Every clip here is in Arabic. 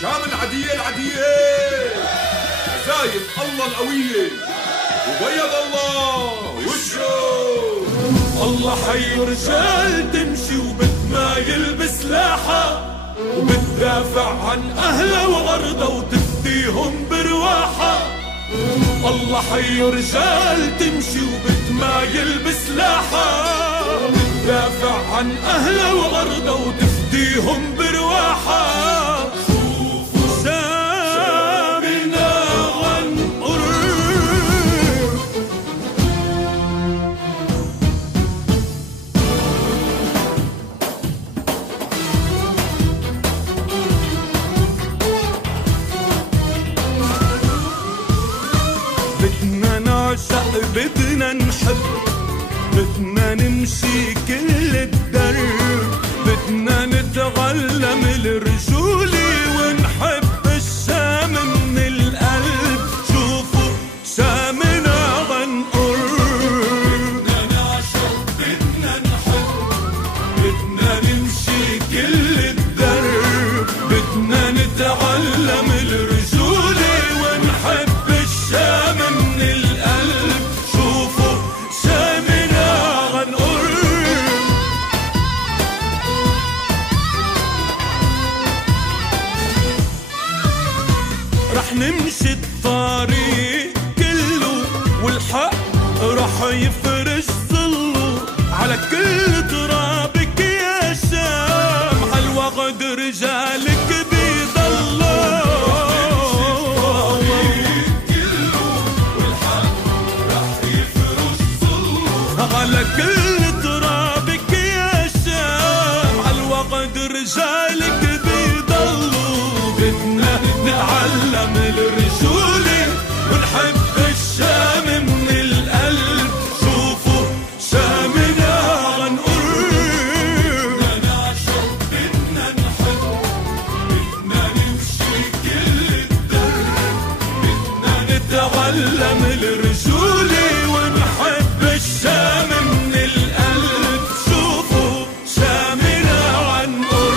كامل العدية عزايم الله القوية وبيض الله وشه. الله حي رجال تمشي وبتمايل بسلاحها وبتدافع عن أهلها وأرضها وتفديهم برواحها. الله حي رجال تمشي وبتمايل بسلاحها وبتدافع عن أهلها وأرضها وتفديهم برواحها. شوفوا شامنا غنقر بدنا نعشق بدنا نحب بدنا نمشي كل الدرب بدنا نتعلم الرجولة ونحب الشام من القلب. شوفوا شامنا غنقر بدنا نعشق بدنا نحب بدنا نمشي كل الدرب بدنا نتعلم الرجولة ونحب الشام من القلب. شوفوا شامنا غنقر رح نمشي الطريق كله والحق رح يفرش ظله على كل ترابك يا شام عالوغد رجالك بيضلوا. على كل ترابك يا شام عالوغد رجالك بيضلوا. بدنا نتعلم الرجولة ونحب الشام من القلب. شوفوا شامنا غنقر بدنا نعشق بدنا نحب بدنا نمشي كل الدرب بدنا نتعلم الرجولة ونحب الشام من القلب. شوفوا شامنا غنقر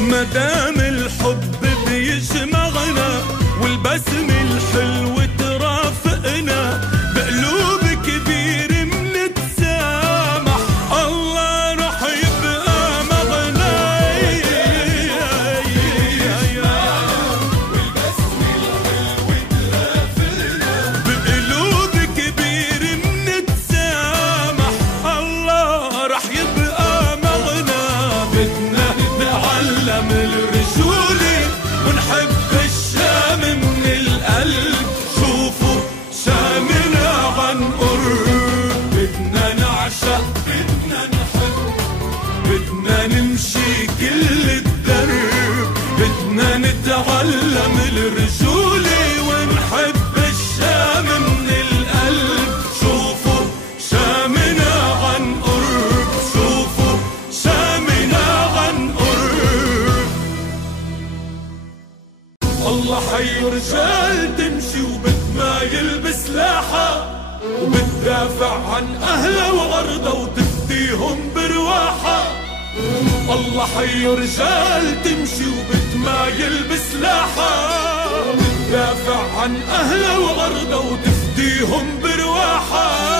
مدام الحب بيجمعنا والبسم الحلو ترافقنا بقلوب كبيرة منتسامح الله رح يبقى مغنى. بقلوب كبيرة منتسامح الله رح يبقى مغنى. بدنا نتعلم الرجولة ونحب الشام من القلب. شوفوا شامنا غنقر بدنا نعشق بدنا نحب بدنا نمشي كل الدرب بدنا نتعلم الرجولة ونحب الشام من القلب. شوفوا شامنا غنقر شوفوا شامنا غنقر. الله حي رجال تمشي وبتمايل بسلاحها وبتدافع عن أهلها وأرضها وتفديهم برواحها. الله حي رجال تمشي وبتمايل بسلاحها وبتدافع عن أهلها وأرضها وتفديهم برواحها.